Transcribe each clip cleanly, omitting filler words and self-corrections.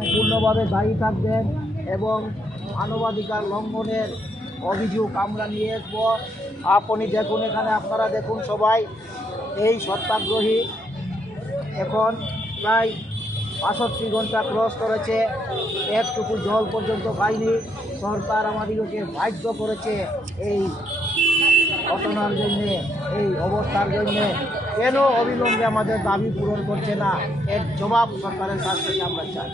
সম্পূর্ণভাবে দায়ী থাকবেন এবং মানবাধিকার লঙ্ঘনের অভিযোগ আমরা নিয়ে আসবো। আপনি দেখুন, এখানে আপনারা দেখুন সবাই, এই সত্যাগ্রহী এখন প্রায় ৬৫ ঘন্টা ক্রস করেছে, একটুকু জল পর্যন্ত পাইনি। সরকার আমাদেরকে বাধ্য করেছে এই ঘটনার জন্যে, এই অবস্থার জন্যে। কেন অবিলম্বে আমাদের দাবি পূরণ করছে না, এর জবাব সরকারের কাছ থেকে আমরা চাই।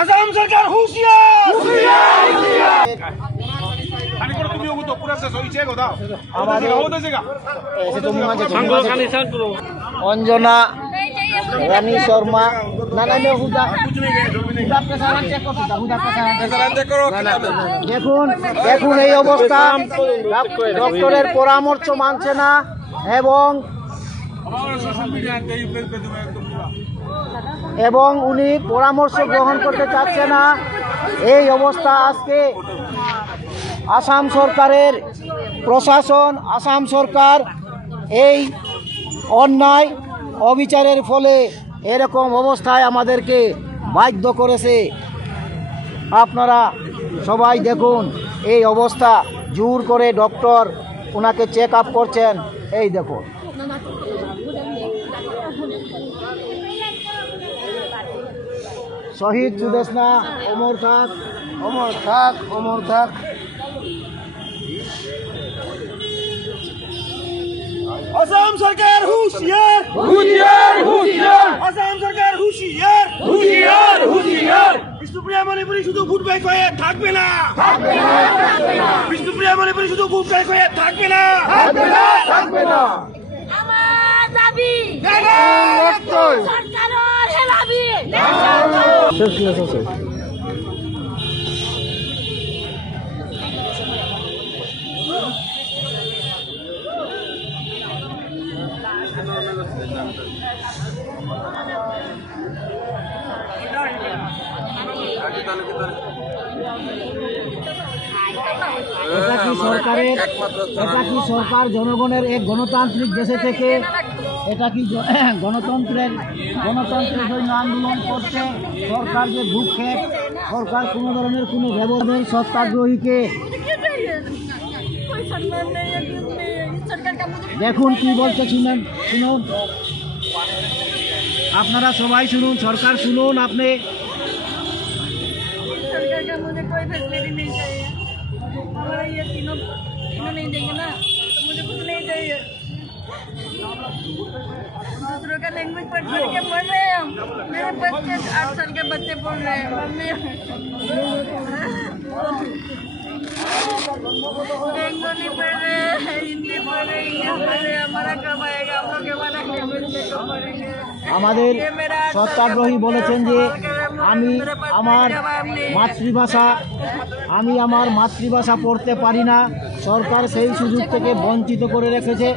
আসাম সরকার হুঁশিয়ার! অঞ্জনা রানী শর্মা দেখুন দেখুন এই অবস্থা, ডক্টরের পরামর্শ মানছে না এবং উনি পরামর্শ গ্রহণ করতে চাচ্ছে না। এই অবস্থা আজকে আসাম সরকারের প্রশাসন, আসাম সরকার এই অন্যায় অবিচারের ফলে এরকম অবস্থায় আমাদেরকে বাধ্য করেছে। আপনারা সবাই দেখুন এই অবস্থা, জোর করে ডক্টর ওনাকে চেক আপ করছেন। এই দেখুন, শহীদ সুদেশনা অমর থাক, অমর থাক, অমর থাক। আসাম সরকার হুঁশিয়ার! হুঁশিয়ার! হুঁশিয়ার! আসাম সরকার হুঁশিয়ার! হুঁশিয়ার! হুঁশিয়ার! বিষ্ণুপ্রিয়া মণিপুরি শুধু ভোট ব্যাংক হয়ে থাকবে না, থাকবে না, থাকবে না। বিষ্ণুপ্রিয়া মণিপুরি শুধু ভোট ব্যাংক হয়ে থাকবে না, থাকবে না, থাকবে না। আমার দাবি সরকারের হেলাবি এটা কি সরকার জনগণের এক গণতান্ত্রিক দেশে থেকে এটা কি গণতন্ত্রের জন্য আন্দোলন করতে সরকার যে ভূক্ষেপ, সরকার কোনো ধরনের কোনো ব্যবধান সত্যাগ্রহীকে দেখুন কি বলছে, শুনুন, আপনারা সবাই শুনুন, সরকার শুনুন। আপনি सरकार का मुझे कोई फैसिलिटी नहीं चाहिए, हमारा ये तीनों नहीं देंगे ना, तो मुझे कुछ नहीं चाहिए। दूसरों का लैंग्वेज पढ़ के पढ़ रहे हैं हम, मेरे बच्चे 8 साल के बच्चे पढ़ रहे हैं, मम्मी बेंगोली पढ़ रहे हैं, हिंदी पढ़ रहे हैं, इंग्लिश पढ़ रहे हैं। हमारा कब आएगा? हम लोग हमारा लैंग्वेज में कब पढ़ेंगे? আমাদের সত্যাগ্রহী বলেছেন যে আমি আমার মাতৃভাষা পড়তে পারি না, সরকার সেই সুযোগ থেকে বঞ্চিত করে রেখেছে।